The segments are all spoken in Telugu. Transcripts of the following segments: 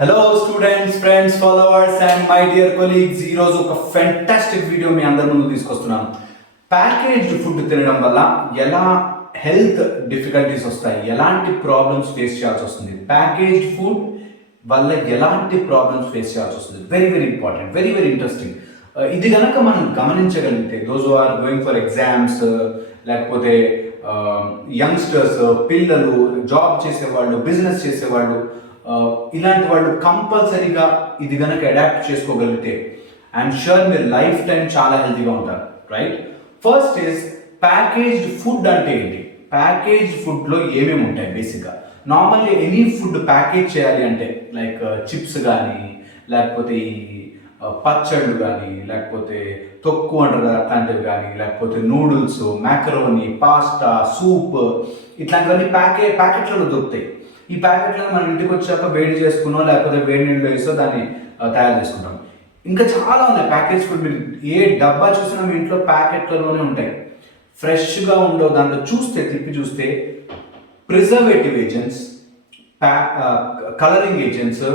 Hello students, friends, followers and my dear colleagues, ఈరోజు ఒక ఫెంటాస్టిక్ వీడియో మీ అందరి ముందు తీసుకొస్తున్నాను. ప్యాకేజ్డ్ ఫుడ్ తినడం వల్ల ఎలా హెల్త్ డిఫికల్టీస్ వస్తాయి, ఎలాంటి ప్రాబ్లమ్స్ ఫేస్ చేయాల్సి వస్తుంది, ప్యాకేజ్డ్ ఫుడ్ వల్ల ఎలాంటి ప్రాబ్లమ్స్ ఫేస్ చేయాల్సి వస్తుంది. Very very important, very very interesting. ఇది కనుక మనం గమనించగలిగితే, those are going for exams, లేకపోతే యంగ్స్టర్స్, పిల్లలు, జాబ్ చేసేవాళ్ళు, బిజినెస్ చేసేవాళ్ళు, ఇలాంటి వాళ్ళు కంపల్సరీగా ఇది కనుక అడాప్ట్ చేసుకోగలిగితే ఐఎమ్ షూర్ మీరు లైఫ్ టైం చాలా హెల్తీగా ఉంటారు. Right? First is packaged food అంటే ఏంటి? ప్యాకేజ్డ్ ఫుడ్లో ఏమేమి ఉంటాయి? బేసిక్గా నార్మల్గా ఎనీ ఫుడ్ ప్యాకేజ్ చేయాలి అంటే లైక్ చిప్స్ కానీ, లేకపోతే ఈ పచ్చళ్ళు కానీ, లేకపోతే తొక్కు అంటారు కదా అట్లాంటివి కానీ, లేకపోతే నూడిల్స్, మ్యాకరోనీ, పాస్తా, సూప్, ఇట్లాంటివన్నీ ప్యాకెట్లలో దొరుకుతాయి. ఈ ప్యాకెట్లను మనం ఇంటికి వచ్చాక వేడి చేసుకునో లేకపోతే వేడి నీళ్ళు వేసో దాన్ని తయారు చేసుకుంటాం. ఇంకా చాలా ఉన్నాయి ప్యాకేజ్ ఫుడ్. మీరు ఏ డబ్బా చూసినా మీ ఇంట్లో ప్యాకెట్లలోనే ఉంటాయి. ఫ్రెష్గా ఉండవు. దాంట్లో తిప్పి చూస్తే ప్రిజర్వేటివ్ ఏజెంట్స్, కలరింగ్ ఏజెంట్స్,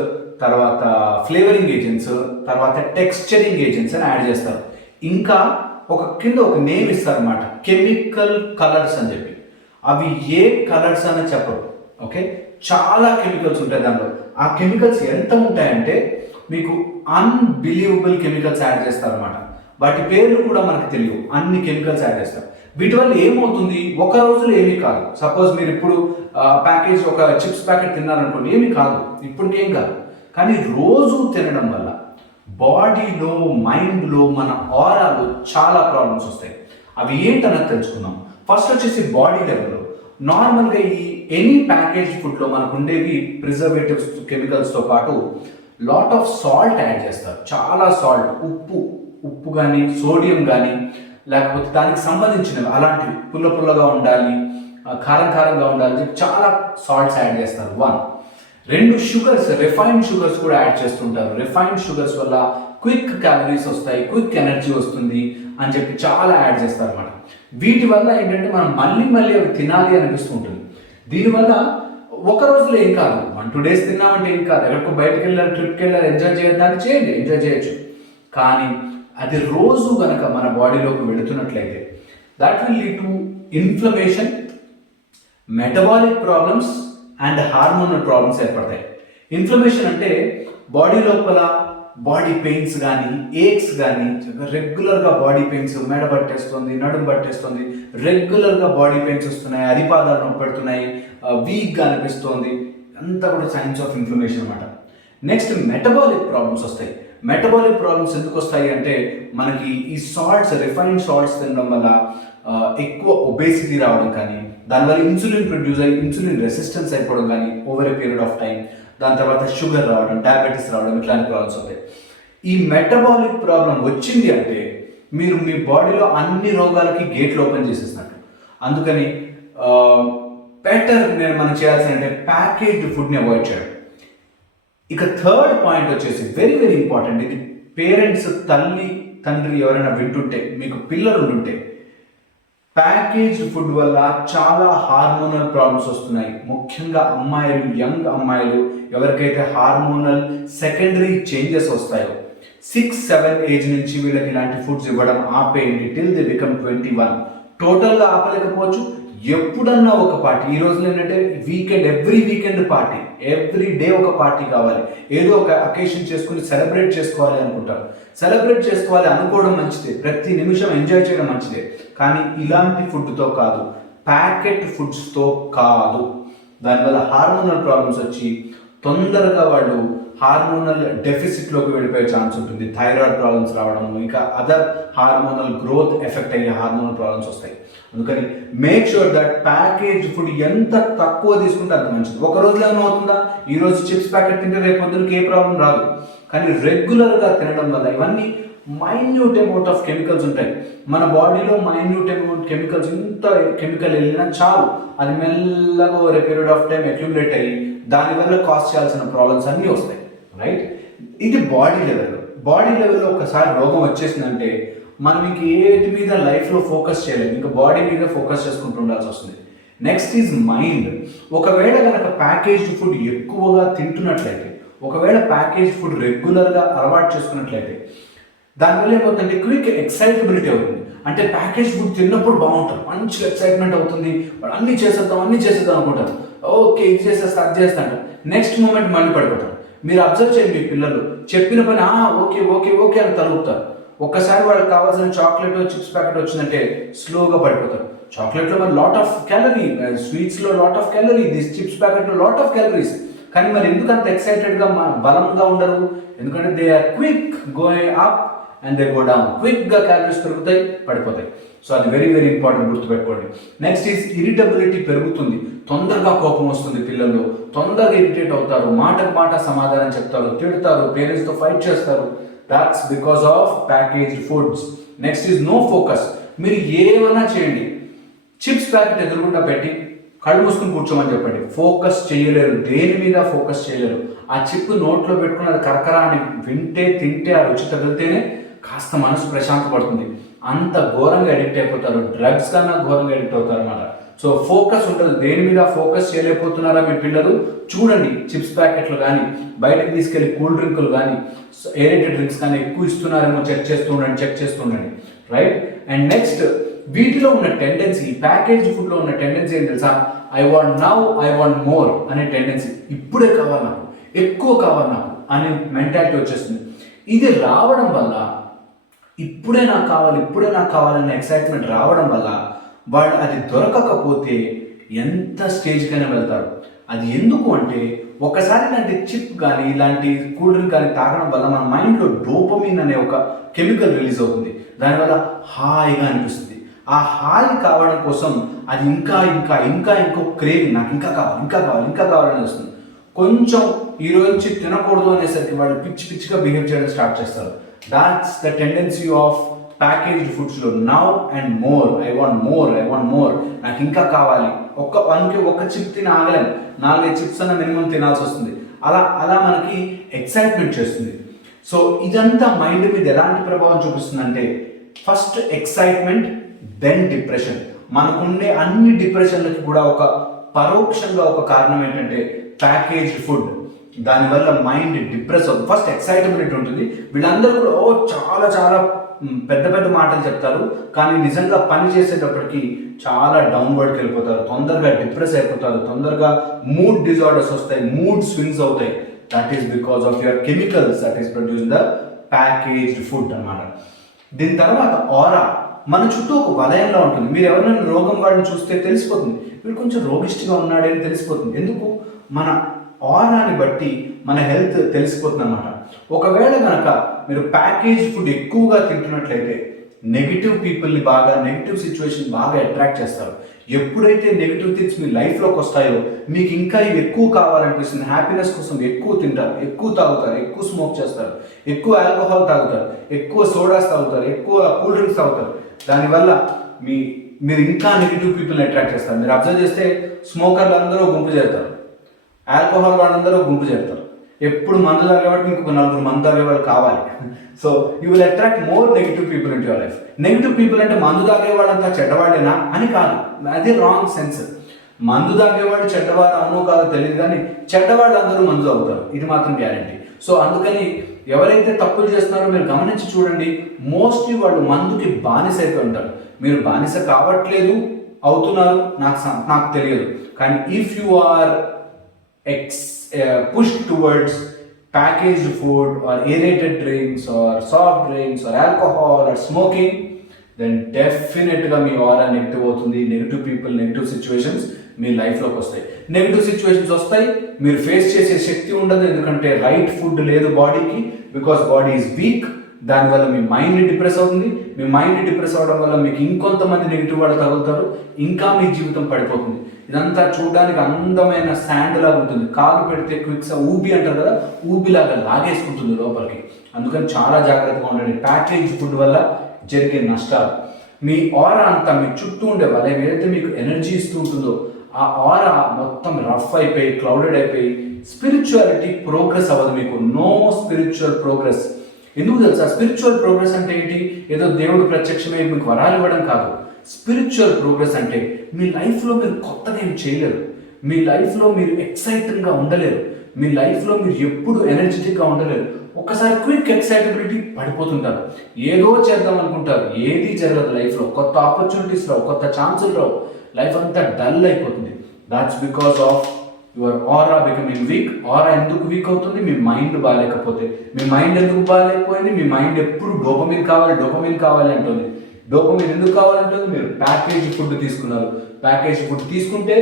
తర్వాత ఫ్లేవరింగ్ ఏజెంట్స్, తర్వాత టెక్స్చరింగ్ ఏజెంట్స్ అని యాడ్ చేస్తారు. ఇంకా కింద ఒక నేమ్ ఇస్తారు అన్నమాట, కెమికల్ కలర్స్ అని చెప్పి. అవి ఏ కలర్స్ అని చెప్పరు. ఓకే, చాలా కెమికల్స్ ఉంటాయి దాంట్లో. ఆ కెమికల్స్ ఎంత ఉంటాయంటే మీకు అన్బిలీవబుల్ కెమికల్స్ యాడ్ చేస్తారు అనమాట. వాటి పేర్లు కూడా మనకు తెలియవు, అన్ని కెమికల్స్ యాడ్ చేస్తారు. వీటి వల్ల ఏమవుతుంది? ఒక రోజులో ఏమీ కాదు. సపోజ్ మీరు ఇప్పుడు ప్యాకేజ్ ఒక చిప్స్ ప్యాకెట్ తిన్నారనుకోండి, ఏమీ కాదు, ఇప్పటికేం కాదు. కానీ రోజు తినడం వల్ల బాడీలో, మైండ్లో, మన ఆరాలో చాలా ప్రాబ్లమ్స్ వస్తాయి. అవి ఏంటన్నది తెలుసుకుందాం. ఫస్ట్ వచ్చేసి బాడీ లెవెల్లో. నార్మల్గా ఈ ఎనీ ప్యాకేజ్ ఫుడ్లో మనకు ఉండేవి ప్రిజర్వేటివ్స్, కెమికల్స్తో పాటు లాట్ ఆఫ్ సాల్ట్ యాడ్ చేస్తారు. చాలా సాల్ట్, ఉప్పు కానీ, సోడియం కానీ, లేకపోతే దానికి సంబంధించినవి అలాంటివి పుల్లగా ఉండాలి, కారంగా ఉండాలి, చాలా సాల్ట్స్ యాడ్ చేస్తారు. 1. 2 షుగర్స్, రిఫైన్డ్ షుగర్స్ కూడా యాడ్ చేస్తుంటారు. రిఫైన్డ్ షుగర్స్ వల్ల క్విక్ క్యాలరీస్ వస్తాయి, క్విక్ ఎనర్జీ వస్తుంది అని చెప్పి చాలా యాడ్ చేస్తారు అన్నమాట. వీటి వల్ల ఏంటంటే మనం మళ్ళీ అవి తినాలి అనిపిస్తుంటుంది. దీనివల్ల ఒక రోజులో ఏం కాదు, 1-2 days తిన్నామంటే ఏం కాదు. ఎక్కడికో బయటకు వెళ్ళారు, ట్రిప్కి వెళ్ళారు, ఎంజాయ్ చేయడానికి ఎంజాయ్ చేయొచ్చు. కానీ అది రోజు కనుక మన బాడీలోకి వెళుతున్నట్లయితే that will lead to inflammation, metabolic problems and hormonal problems ఏర్పడతాయి. ఇన్ఫ్లమేషన్ అంటే బాడీ లోపల బాడీ పెయిన్స్ కానీ, ఏక్స్ కానీ, రెగ్యులర్గా బాడీ పెయిన్స్, మెడ పట్టేస్తుంది, నడుము పట్టేస్తుంది, రెగ్యులర్గా బాడీ పెయిన్స్ వస్తున్నాయి, అరిపాదాలు నొప్పి పెడుతున్నాయి, వీక్గా అనిపిస్తుంది, అంతా కూడా సైన్స్ ఆఫ్ ఇన్ఫ్లమేషన్ అన్నమాట. నెక్స్ట్ మెటబాలిక్ ప్రాబ్లమ్స్ వస్తాయి. మెటబాలిక్ ప్రాబ్లమ్స్ ఎందుకు వస్తాయి అంటే మనకి ఈ సాల్ట్స్, రిఫైన్డ్ సాల్ట్స్ తినడం వల్ల ఎక్కువ ఒబేసిటీ రావడం కానీ, దానివల్ల ఇన్సులిన్ ప్రొడ్యూస్ అయ్యి ఇన్సులిన్ రెసిస్టెన్స్ అయిపోవడం కానీ over a period of time, దాని తర్వాత షుగర్ రావడం, డయాబెటీస్ రావడం, ఇట్లాంటి ప్రాబ్లమ్స్ అవుతాయి. ఈ మెటబాలిక్ ప్రాబ్లం వచ్చింది అంటే మీరు మీ బాడీలో అన్ని రోగాలకి గేట్లు ఓపెన్ చేసేసినట్టు. అందుకని బెటర్ మనం చేయాల్సిందంటే ప్యాకేజ్డ్ ఫుడ్ని అవాయిడ్ చేయడం. ఇక థర్డ్ పాయింట్ వచ్చేసి వెరీ వెరీ ఇంపార్టెంట్. ఇది పేరెంట్స్, తండ్రి ఎవరైనా వింటుంటే, మీకు పిల్లలు ఉంటుంటే, ప్యాకేజ్డ్ ఫుడ్ వల్ల చాలా హార్మోనల్ ప్రాబ్లమ్స్ వస్తున్నాయి. ముఖ్యంగా అమ్మాయిలు, యంగ్ అమ్మాయిలు ఎవరికైతే హార్మోనల్ సెకండరీ చేంజెస్ వస్తాయో 6-7 ఏజ్ నుంచి వీళ్ళకి ఇలాంటి ఫుడ్స్ ఇవ్వడం ఆపేయండి టిల్ దే బికమ్ 21. టోటల్గా ఆపలేకపోవచ్చు, ఎప్పుడన్నా ఒక పార్టీ. ఈ రోజులో ఏంటంటే every weekend party, every day ఒక పార్టీ కావాలి, ఏదో ఒక అకేషన్ చేసుకుని సెలబ్రేట్ చేసుకోవాలి అనుకుంటారు. సెలబ్రేట్ చేసుకోవాలి అనుకోవడం మంచిదే, ప్రతి నిమిషం ఎంజాయ్ చేయడం మంచిదే. కానీ ఇలాంటి ఫుడ్తో కాదు, ప్యాకెట్ ఫుడ్స్తో కాదు. దానివల్ల హార్మోనల్ ప్రాబ్లమ్స్ వచ్చి తొందరగా వాళ్ళు హార్మోనల్ డెఫిసిట్లోకి వెళ్ళిపోయే ఛాన్స్ ఉంటుంది. థైరాయిడ్ ప్రాబ్లమ్స్ రావడం, ఇంకా అదర్ హార్మోనల్ గ్రోత్ ఎఫెక్ట్ అయ్యే హార్మోనల్ ప్రాబ్లమ్స్ వస్తాయి. అందుకని make sure that package food ఎంత తక్కువ తీసుకుంటే అంత మంచిది. ఒక రోజులో ఏమవుతుందా, ఈ రోజు చిప్స్ ప్యాకెట్ తింటే రేపు పొద్దునకి ఏ ప్రాబ్లం రాదు. కానీ రెగ్యులర్గా తినడం వల్ల ఇవన్నీ మైన్యూట్ అమౌంట్ ఆఫ్ కెమికల్స్ ఉంటాయి. మన బాడీలో మైన్యూట్ అమౌంట్ కెమికల్స్, ఇంత కెమికల్ వెళ్ళినా చాలు, అది మెల్లగా over a period of time accumulate అయ్యి దానివల్ల కాస్ట్ చేయాల్సిన ప్రాబ్లమ్స్ అన్నీ వస్తాయి. రైట్? ఇది బాడీ లెవెల్లో ఒకసారి రోగం వచ్చేసిందంటే మనం ఇంక ఏటి మీద లైఫ్లో ఫోకస్ చేయలేము, ఇంకా బాడీ మీద ఫోకస్ చేసుకుంటూ ఉండాల్సి వస్తుంది. Next is mind. ఒకవేళ కనుక ప్యాకేజ్డ్ ఫుడ్ ఎక్కువగా తింటున్నట్లయితే ఒకవేళ ప్యాకేజ్ ఫుడ్ రెగ్యులర్గా అలవాటు చేసుకున్నట్లయితే దానివల్ల ఏమవుతుందంటే క్విక్ ఎక్సైటబిలిటీ అవుతుంది. అంటే ప్యాకేజ్ ఫుడ్ తిన్నప్పుడు బాగుంటుంది, మంచిగా ఎక్సైట్మెంట్ అవుతుంది, వాళ్ళు అన్నీ చేసేద్దాం అనుకుంటారు. ఓకే ఇది చేసేస్తా అది చేస్తాను, నెక్స్ట్ మూమెంట్ మళ్ళీ పడిపోతారు. మీరు అబ్జర్వ్ చేయండి, మీ పిల్లలు చెప్పిన పని ఓకే ఓకే ఓకే అని తలుపుతారు. ఒక్కసారి వాళ్ళకి కావాల్సిన చాక్లెట్ చిప్స్ ప్యాకెట్ వచ్చిందంటే స్లోగా పడిపోతారు. చాక్లెట్లో మరి లాట్ ఆఫ్ క్యాలరీ, స్వీట్స్లో lot of calorie, this chips ప్యాకెట్లో లాట్ ఆఫ్ క్యాలరీస్. కానీ మరి ఎందుకు అంత ఎక్సైటెడ్గా బలంగా ఉండరు? ఎందుకంటే they are quick going up and they go down. క్విక్గా క్యాలరీస్ పెరుగుతాయి, పడిపోతాయి. సో అది వెరీ వెరీ ఇంపార్టెంట్, గుర్తుపెట్టుకోండి. నెక్స్ట్ ఈజ్ ఇరిటబిలిటీ పెరుగుతుంది. తొందరగా కోపం వస్తుంది పిల్లలు, తొందరగా ఇరిటేట్ అవుతారు, మాటకు మాట సమాధానం చెప్తారు, తిడతారు, పేరెంట్స్తో ఫైట్ చేస్తారు. That's because of packaged foods. Next is no focus. మీరు ఏమన్నా చేయండి, చిప్స్ ప్యాకెట్ ఎదురుగుండా పెట్టి కళ్ళు మూసుకుని కూర్చోమని చెప్పండి, ఫోకస్ చేయలేరు, దేని మీద ఫోకస్ చేయలేరు. ఆ చిప్ నోట్లో పెట్టుకుని అది కరకరా అని తింటే ఆ రుచి తగిలితేనే కాస్త మనసు ప్రశాంత పడుతుంది. అంత ఘోరంగా అడిక్ట్ అయిపోతారు, డ్రగ్స్ కన్నా ఘోరంగా అడిక్ట్ అవుతారు అన్నమాట. సో ఫోకస్ ఉంటుంది, దేని మీద ఫోకస్ చేయలేకపోతున్నారా మీ పిల్లలు? చూడండి, చిప్స్ ప్యాకెట్లు కానీ బయటకు తీసుకెళ్ళి కూల్ డ్రింకులు కానీ ఏరేటెడ్ డ్రింక్స్ కానీ ఎక్కువ ఇస్తున్నారేమో చెక్ చేస్తుండండి, రైట్? అండ్ నెక్స్ట్ వీటిలో ఉన్న టెండెన్సీ, ప్యాకేజ్ ఫుడ్లో ఉన్న టెండెన్సీ ఏం తెలుసా? I want now, I want more అనే టెండెన్సీ. ఇప్పుడే కావాలి నాకు, ఎక్కువ కావాలి నాకు అనే మెంటాలిటీ వచ్చేస్తుంది. ఇది రావడం వల్ల ఇప్పుడే నాకు కావాలన్న ఎక్సైట్మెంట్ రావడం వల్ల వాళ్ళు అది దొరకకపోతే ఎంత స్టేజ్కైనా వెళ్తారు. అది ఎందుకు అంటే ఒకసారి ఇలాంటి చిప్ కానీ ఇలాంటి కూల్ డ్రింక్ కానీ తాగడం వల్ల మన మైండ్లో డోపమిన్ అనే ఒక కెమికల్ రిలీజ్ అవుతుంది. దానివల్ల హాయిగా అనిపిస్తుంది. ఆ హాయి కావడం కోసం అది ఇంకో క్రేవింగ్, నాకు ఇంకా కావాలని వస్తుంది. కొంచెం ఈరోజు తినకూడదు అనేసరికి వాళ్ళు పిచ్చిగా బిహేవ్ చేయడం స్టార్ట్ చేస్తారు. That's the tendency of packaged ఫుడ్స్లో. Now and more, I want more, నాకు ఇంకా కావాలి. ఒక చిప్ తిని ఆగలేం, 4-5 చిప్స్ అన్న మినిమం తినాల్సి వస్తుంది. అలా మనకి ఎక్సైట్మెంట్ చేస్తుంది. సో ఇదంతా మైండ్ మీద ఎలాంటి ప్రభావం చూపిస్తుందంటే, ఫస్ట్ ఎక్సైట్మెంట్, దెన్ డిప్రెషన్. మనకుండే అన్ని డిప్రెషన్లకి కూడా పరోక్షంగా ఒక కారణం ఏంటంటే ప్యాకేజ్డ్ ఫుడ్. దానివల్ల మైండ్ డిప్రెస్ అవుతుంది. ఫస్ట్ ఎక్సైటబిలిటీ ఉంటుంది, వీళ్ళందరూ కూడా చాలా పెద్ద మాటలు చెప్తారు, కానీ నిజంగా పని చేసేటప్పటికి చాలా డౌన్వర్డ్కి వెళ్ళిపోతారు, తొందరగా డిప్రెస్ అయిపోతారు, తొందరగా మూడ్ డిజార్డర్స్ వస్తాయి, మూడ్ స్వింగ్స్ అవుతాయి. That is because of your chemicals that is produce the packaged food అన్నమాట. దీని తర్వాత ఆరా, మన చుట్టూ ఒక వలయంలో ఉంటుంది. మీరు ఎవరైనా రోగం వాడిని చూస్తే తెలిసిపోతుంది, వీడు కొంచెం రోగిష్టిగా ఉన్నాడే అని తెలిసిపోతుంది. ఎందుకు? మన ఆరాని బట్టి మన హెల్త్ తెలిసిపోతుంది అన్నమాట. ఒకవేళ కనుక మీరు ప్యాకేజ్ ఫుడ్ ఎక్కువగా తింటున్నట్లయితే నెగిటివ్ పీపుల్ని నెగిటివ్ సిచ్యువేషన్ బాగా అట్రాక్ట్ చేస్తారు. ఎప్పుడైతే నెగిటివ్ థింగ్స్ మీ లైఫ్లోకి వస్తాయో మీకు ఇంకా ఇవి ఎక్కువ కావాలనిపిస్తుంది. హ్యాపీనెస్ కోసం ఎక్కువ తింటారు, ఎక్కువ తాగుతారు, ఎక్కువ స్మోక్ చేస్తారు, ఎక్కువ ఆల్కహాల్ తాగుతారు, ఎక్కువ సోడాస్ తాగుతారు, ఎక్కువ కూల్ డ్రింక్స్ తాగుతారు. దానివల్ల మీరు ఇంకా నెగిటివ్ పీపుల్ని అట్రాక్ట్ చేస్తారు. మీరు అబ్జర్వ్ చేస్తే స్మోకర్లు అందరూ గుంపు చేరుతారు, ఆల్కహాల్ వాళ్ళందరూ గుంపు చేరుతారు. ఎప్పుడు మందు తాగేవాడికి ఇంకొక 4 మందు తాగేవాళ్ళు కావాలి. So you will attract more negative people in your life. Negative people అంటే మందు తాగేవాళ్ళంతా చెడ్డవాడేనా అని కాదు, అది రాంగ్ సెన్స్. మందు తాగేవాడు చెడ్డవాడు అవునో కాదో తెలియదు, కానీ చెడ్డవాళ్ళు అందరూ మందు తాగుతారు, ఇది మాత్రం గ్యారంటీ. సో అందుకని ఎవరైతే తప్పులు చేస్తున్నారో మీరు గమనించి చూడండి, మోస్ట్లీ వాళ్ళు మందుకి బానిస అయిపోయి ఉంటారు. మీరు బానిస కావట్లేదు, అవుతున్నారు, నాకు తెలియదు. కానీ if you are pushed towards packaged food or aerated drinks or soft drinks or alcohol or smoking, then definitely me aura negative అవుతుంది. నెగిటివ్ పీపుల్, నెగిటివ్ సిచ్యువేషన్స్ మీ లైఫ్లోకి వస్తాయి. నెగిటివ్ సిచ్యువేషన్స్ వస్తాయి, మీరు ఫేస్ చేసే శక్తి ఉండదు, ఎందుకంటే రైట్ ఫుడ్ లేదు బాడీకి, బికాస్ బాడీ ఈజ్ వీక్. దానివల్ల మీ మైండ్ డిప్రెస్ అవుతుంది. మీ మైండ్ డిప్రెస్ అవడం వల్ల మీకు ఇంకొంతమంది నెగిటివ్ వాళ్ళు తగులుతారు, ఇంకా మీ జీవితం పడిపోతుంది. ఇదంతా చూడడానికి అందమైన శాండ్ లాగా ఉంటుంది, కాలు పెడితే క్విక్స్ ఊబి అంటారు కదా, ఊబిలాగా లాగేసుకుంటుంది లోపలికి. అందుకని చాలా జాగ్రత్తగా ఉండండి ప్యాకేజ్ ఫుడ్ వల్ల జరిగే నష్టాలు. మీ ఆరా అంతా, మీ చుట్టూ ఉండే వల్ల ఏదైతే మీకు ఎనర్జీ ఇస్తూ ఉంటుందో ఆ ఆరా మొత్తం రఫ్ అయిపోయి, క్లౌడెడ్ అయిపోయి, స్పిరిచువాలిటీ ప్రోగ్రెస్ అవ్వదు మీకు. No spiritual progress. ఎందుకు తెలుసా? స్పిరిచువల్ ప్రోగ్రెస్ అంటే ఏంటి? ఏదో దేవుడు ప్రత్యక్షమై మీకు వరాలు ఇవ్వడం కాదు. స్పిరిచువల్ ప్రోగ్రెస్ అంటే మీ లైఫ్లో మీరు కొత్తగా ఏం చేయలేరు, మీ లైఫ్లో మీరు ఎక్సైటింగ్గా ఉండలేరు, మీ లైఫ్లో మీరు ఎప్పుడు ఎనర్జెటిక్గా ఉండలేరు. ఒక్కసారి క్విక్ ఎక్సైటబిలిటీ పడిపోతుంటారు. ఏదో చేద్దాం అనుకుంటారు, ఏది జరగదు లైఫ్లో. కొత్త ఆపర్చునిటీస్ రావు, కొత్త ఛాన్సులు రావు. లైఫ్ అంతా డల్ అయిపోతుంది. That's because of your aura becoming weak. Aura ఎందుకు వీక్ అవుతుంది? మీ మైండ్ బాగాలేకపోతే. మీ మైండ్ ఎందుకు బాగాలేకపోయింది? మీ మైండ్ ఎప్పుడు డోపమిన్ కావాలి అంటుంది. డోపమిన్ ఎందుకు కావాలంటుంది? మీరు ప్యాకేజ్ ఫుడ్ తీసుకున్నారు. ప్యాకేజ్ ఫుడ్ తీసుకుంటే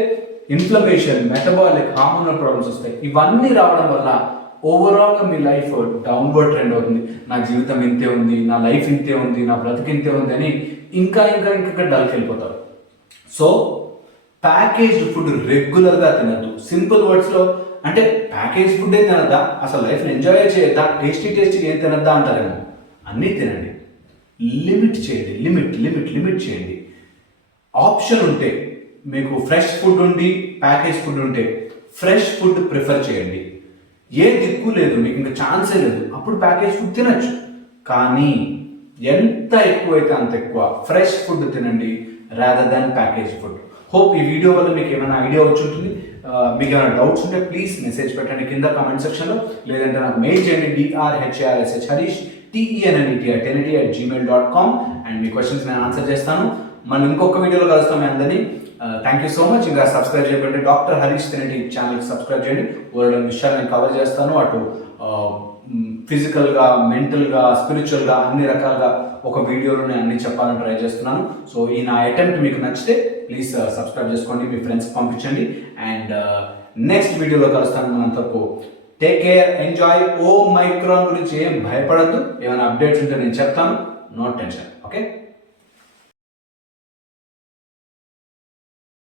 ఇన్ఫ్లమేషన్, మెటబాలిక్, హార్మోనల్ ప్రాబ్లమ్స్ వస్తాయి. ఇవన్నీ రావడం వల్ల ఓవరాల్గా మీ లైఫ్ డౌన్వర్డ్ ట్రెండ్ అవుతుంది. నా జీవితం ఇంతే ఉంది, నా లైఫ్ ఇంతే ఉంది, నా బ్రతికి ఇంతే ఉంది అని ఇంకా డల్కి వెళ్ళిపోతారు. సో ప్యాకేజ్ ఫుడ్ రెగ్యులర్గా తినద్దు. సింపుల్ వర్డ్స్లో అంటే ప్యాకేజ్ ఫుడ్ ఏ తినద్దా, అసలు లైఫ్ని ఎంజాయ్ చేయొద్దా, టేస్టీగా ఏం తినద్దా అంటారేమో. అన్నీ తినండి, లిమిట్ చేయండి. లిమిట్ చేయండి. ఆప్షన్ ఉంటే మీకు ఫ్రెష్ ఫుడ్ ఉండి ప్యాకేజ్ ఫుడ్ ఉంటే ఫ్రెష్ ఫుడ్ ప్రిఫర్ చేయండి. ఏ దిక్కు లేదు, మీకు ఇంకా ఛాన్సే లేదు, అప్పుడు ప్యాకేజ్ ఫుడ్ తినచ్చు. కానీ ఎంత ఎక్కువైతే అంత ఎక్కువ ఫ్రెష్ ఫుడ్ తినండి rather than package food. Hope ఈ వీడియో వల్ల మీకు ఏమైనా ఐడియా వచ్చి ఉంటుంది. మీకు ఏమైనా డౌట్స్ ఉంటే ప్లీజ్ మెసేజ్ పెట్టండి కింద కామెంట్ సెక్షన్లో, లేదంటే నాకు మెయిల్ చేయండి drharsh1080@gmail.com. అండ్ మీ క్వశ్చన్స్ నేను ఆన్సర్ చేస్తాను. మనం ఇంకొక వీడియోలో కలుస్తాం మీ అందరినీ. Thank you so much. ఇంకా సబ్స్క్రైబ్ చేయబట్టి డాక్టర్ హరీష్ తినేటి ఛానల్కి సబ్స్క్రైబ్ చేయండి. ఓవరాల్ విషయాలు నేను కవర్ చేస్తాను. అటు ఫిజికల్గా, మెంటల్గా, స్పిరిచువల్గా అన్ని రకాలుగా ఒక వీడియోలో నేను అన్ని చెప్పాలని ట్రై చేస్తున్నాను. సో ఈ నా అటెంప్ట్ మీకు నచ్చితే ప్లీజ్ సబ్స్క్రైబ్ చేసుకోండి, మీ ఫ్రెండ్స్కి పంపించండి. అండ్ నెక్స్ట్ వీడియోలో కలుస్తాను. మనంతకు టేక్ కేర్, ఎంజాయ్. ఓ మైక్రాన్ గురించి ఏం భయపడద్దు. ఏమైనా అప్డేట్స్ ఉంటే నేను చెప్తాను, నో టెన్షన్. ఓకే.